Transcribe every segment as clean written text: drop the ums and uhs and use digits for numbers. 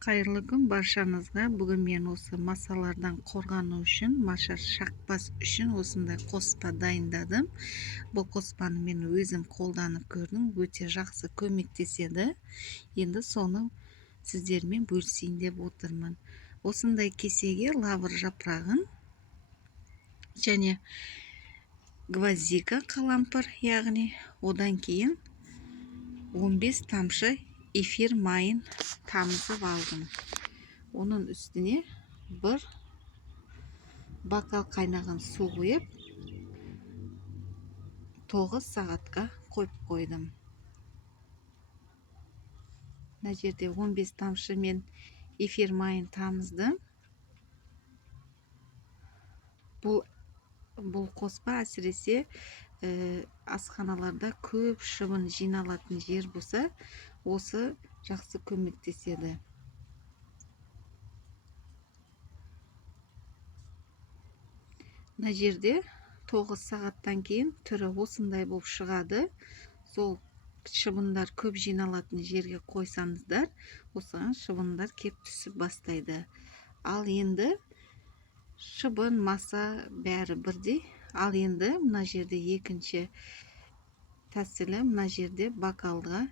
Қайырлы күн баршаңызға. Бүгін мен осы масалардан қорғану үшін, маша шақпас үшін осындай қоспа дайындадым. Бұл қоспаны мен өзім қолданып көрдім, өте жақсы көмектеседі. Енді соны сіздермен бөлісейін деп отырмын. Осындай кесеге лавр жапырағын және гвоздика қалампыр, яғни одан кейін 15 тамшы эфир майын тамызып алдым. Оның үстіне бір бакал қайнаған су құйып 9 сағатқа қойып қойдым. Мына жерде 15 тамшы мен эфир майын тамыздым. Бұл қоспа әсіресе асханаларда көп шыбын жиналатын жер болса, осы жақсы көмектеседі. Мына жерде 9 сағаттан кейін түрі осындай болып шығады. Сол шыбындар көп жиналатын жерге қойсаңыздар, осыған шыбындар кеп түсіп бастайды. Ал енді шыбын, маса бәрі бірдей. Ал енді мына жерде екінші тәсілі, мына жерде бакалға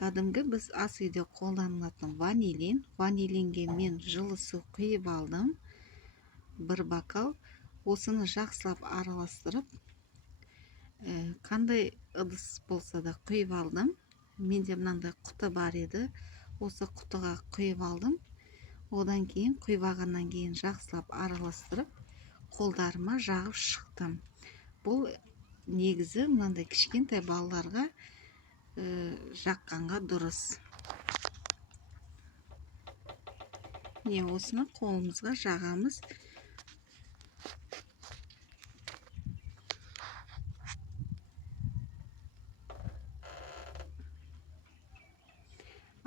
кәдімгі біз ас үйде қолданылатын ванилин. Ванилинге мен жылы су құйып алдым. Бір бакал. Осыны жақсылап араластырып, қандай ыдыс болса да құйып алдым. Менде мынандай құты бар еді. Осы құтыға құйып алдым. Одан кейін құйып алғаннан кейін жақсылап араластырып, қолдарыма жағып шықтым. Бұл негізі мынандай кішкентай балаларға жаққанға дұрыс. Не осыны қолымызға жағамыз.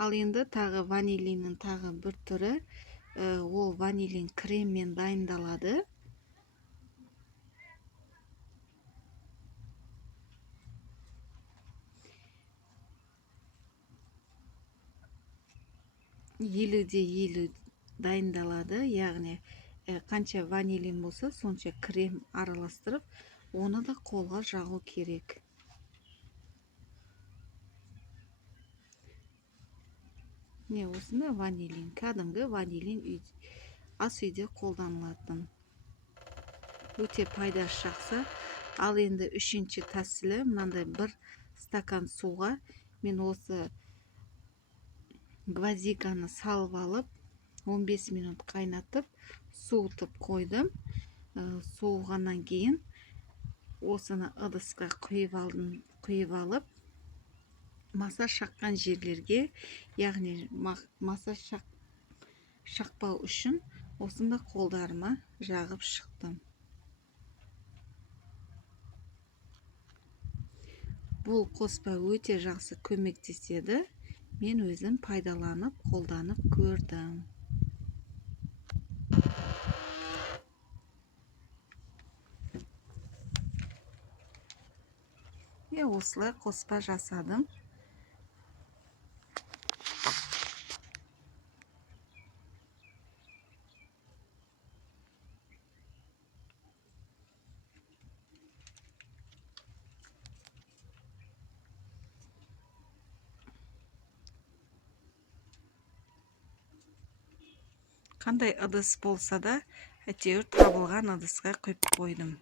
Ал енді тағы ванилиннің тағы бір түрі, ол ванилин креммен дайындалады. Елуде елу дайындалады, яғни қанша ванилин болса, сонша крем араластырып, оны да қолға жағу керек. Не осында ванилин, кәдімгі ванилин ас үйде қолданылатын. Өте пайдасы жақсы. Ал енді үшінші тәсілі, мынандай бір стакан суға мен осы гвоздиканы салып алып, 15 минут қайнатып, суытып қойдым. Суығаннан кейін осыны ыдысқа құйып алып, маса шаққан жерлерге, яғни маса шақпау үшін осында қолдарыма жағып шықтым. Бұл қоспа өте жақсы көмектеседі. Мен өзім пайдаланып, қолданып көрдім. Осылай қоспа жасадым. Қандай ыдыс болса да, әйтеуір табылған ыдысқа құйып қойдым.